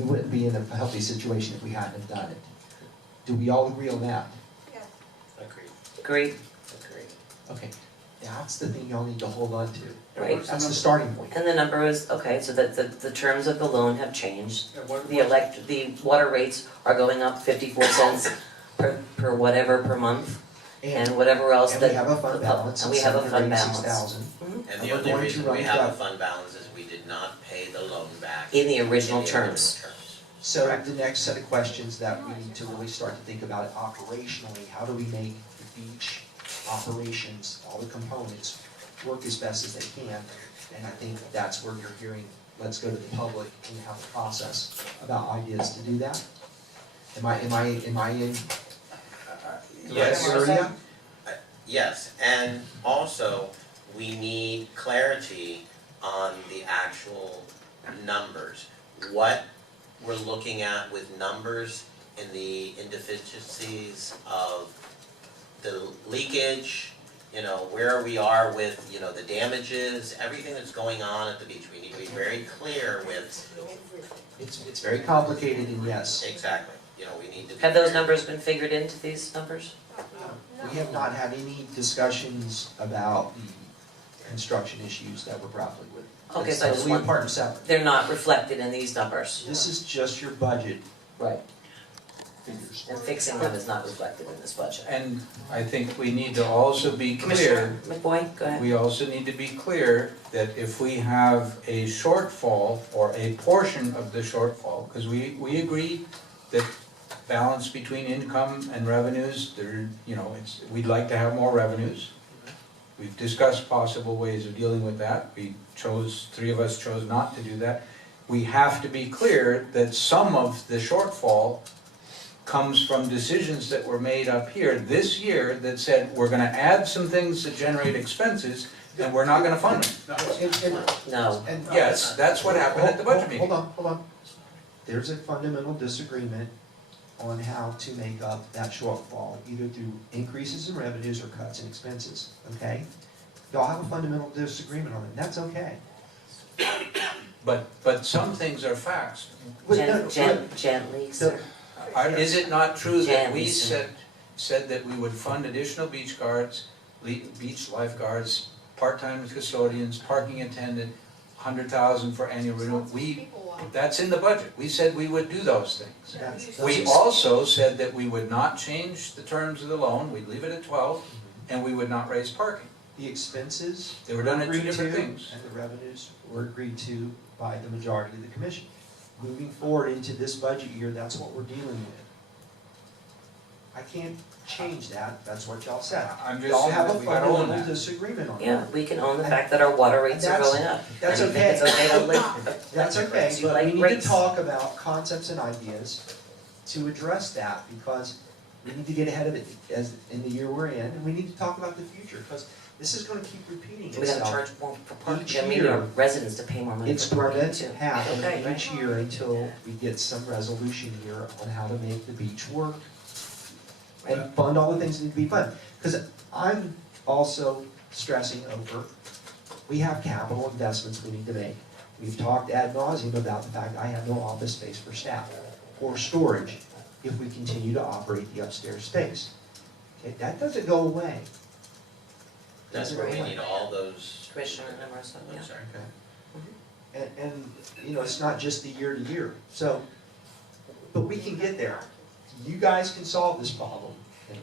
we wouldn't be in a healthy situation if we hadn't have done it. Do we all agree on that? Agreed. Okay, that's the thing y'all need to hold on to. Right. That's the starting point. And the number is, okay, so that the terms of the loan have changed. And what- The water rates are going up 54 cents per whatever per month, and whatever else And that. we have a fund balance And of we have a fund balance. $786,000. Mhm. And And the we're only going to reason run we it have a up. fund balance is we did not pay the loan back. In the original in the terms. So Correct. the next set of questions that we need to really start to think about it operationally, how do we make the beach operations, all the components, work as best as they can? And I think that's where you're hearing, let's go to the public and have a process about ideas to do that. Am I in the right Yes. area? Yes, and also, we need clarity on the actual numbers. What we're looking at with numbers and the inefficiencies of the leakage, you know, where we are with, you know, the damages, everything that's going on at the beach. We need to be very clear with, It's very complicated, and yes, exactly, you know, we need to be. Have those very- numbers been figured into these numbers? we have not had any discussions about the construction issues that we're grappling with. Okay, It's so I just totally want, apart and separate. they're not reflected in these numbers. This is just your budget Right. figures. And fixing them is not reflected in this budget. And I think we need to also be Commissioner clear, McBoy, go ahead. we also need to be clear that if we have a shortfall or a portion of the shortfall, because we agree that balance between income and revenues, there, you know, we'd like to have more revenues. We've discussed possible ways of dealing with that. Three of us chose not to do that. We have to be clear that some of the shortfall comes from decisions that were made up here this year that said, we're gonna add some things that generate expenses, and we're not gonna fund them. No. And- Yes, that's what happened at the budget meeting. Hold on. There's a fundamental disagreement on how to make up that shortfall, either through increases in revenues or cuts in expenses, okay? Y'all have a fundamental disagreement on it, and that's okay. But some things are facts. Gently, sir. Is it not true that we Jan, said that we would fund additional beach guards, beach lifeguards, part-time custodians, parking attendant, 100,000 for annual renewal? That's in the budget. We said we would do those things. We also said that we would not change the terms of the loan, we'd leave it at 12, and we would not raise parking. The expenses They were done at two agreed different to, things. and the revenues were agreed to by the majority of the commission. Moving forward into this budget year, that's what we're dealing with. I can't change that, that's what y'all said. I'm just Y'all saying have a that we gotta own fundamental that. disagreement on Yeah, that. we can own the fact that our water rates are That's- going up. that's And you think okay. it's okay to live. That's okay, You but like we need rates. to talk about concepts and ideas to address that, because we need to get ahead of it as, in the year we're in, and we need to talk about the future, because this is gonna keep repeating We gotta itself. charge more for parking, Each I mean, year, our residents to pay more money It's for going parking to too. happen Okay, right. each year until we get some resolution here on how to make the beach work and fund all the things that need to be funded. Because I'm also stressing over, we have capital investments we need to make. We've talked ad nauseum about the fact I have no office space for staff or storage if we continue to operate the upstairs space. Okay, that doesn't go away. That's where we need all those. Commissioner Emerson, yeah. I'm sorry. And, you know, it's not just the year to year, so, but we can get there. You guys can solve this problem,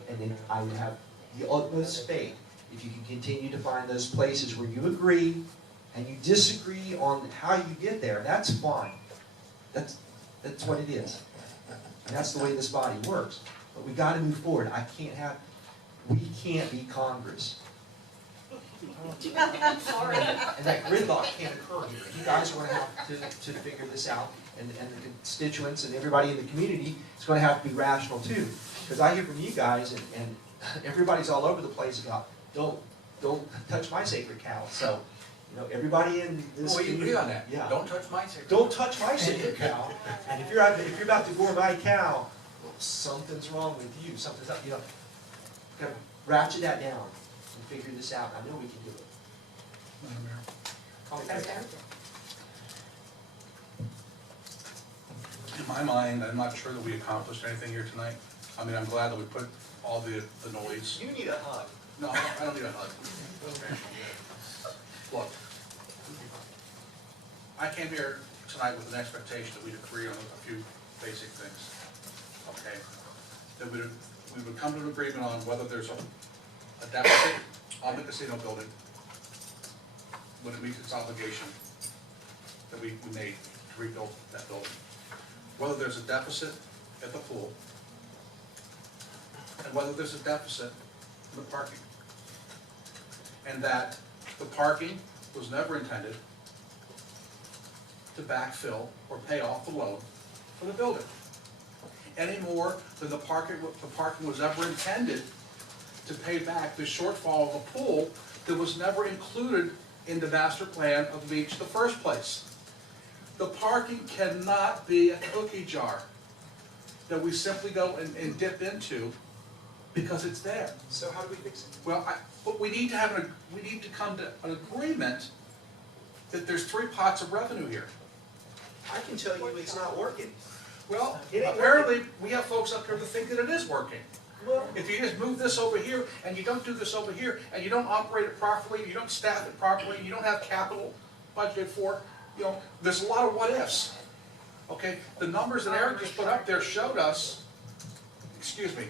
and then I would have the utmost faith if you can continue to find those places where you agree and you disagree on how you get there, that's fine. That's what it is. And that's the way this body works. But we gotta move forward. We can't be Congress. And that gridlock can't occur here. You guys are gonna have to figure this out, and the constituents and everybody in the community is gonna have to be rational too. Because I hear from you guys, and everybody's all over the place about, don't touch my sacred cow. So, you know, everybody in this We community. agree on that. Yeah. Don't touch my secret. Don't touch my sacred cow. And if you're about to gore my cow, well, something's wrong with you. Something's up, you know. Gotta ratchet that down and figure this out. I know we can do it. Call me back. In my mind, I'm not sure that we accomplished anything here tonight. I mean, I'm glad that we put all the noise. You need a hug. No, I don't need a hug. Look, I came here tonight with an expectation that we'd agree on a few basic things, okay? That we would come to an agreement on whether there's a deficit on the casino building, when it meets its obligation that we made to rebuild that building. Whether there's a deficit at the pool, and whether there's a deficit in the parking. And that the parking was never intended to backfill or pay off the loan for the building. Any more than the parking was ever intended to pay back the shortfall of the pool that was never included in the master plan of the beach in the first place. The parking cannot be a cookie jar that we simply go and dip into because it's there. So how do we fix it? Well, but we need to come to an agreement that there's 3 pots of revenue here. I can tell you it's not working. Well, It ain't apparently, we have folks up here that think that it is working. Well, If you just move this over here, and you don't do this over here, and you don't operate it properly, you don't staff it properly, you don't have capital budgeted for, you know, there's a lot of what ifs. Okay, the numbers that Eric just put up there showed us, excuse me,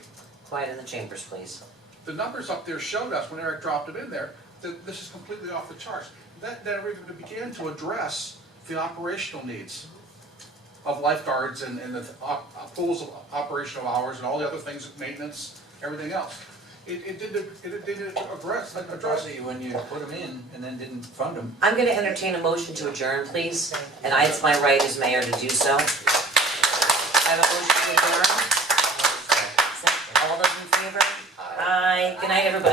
Quiet in the chambers, please. the numbers up there showed us when Eric dropped them in there, that this is completely off the charts. That never even began to address the operational needs of lifeguards and the pools of operational hours and all the other things, maintenance, everything else. It didn't address. Especially when you put them in and then didn't fund them. I'm gonna entertain a motion to adjourn, please, and it's my right as mayor to do so. I have a motion to adjourn. All those in favor? Aye. Good night, everybody.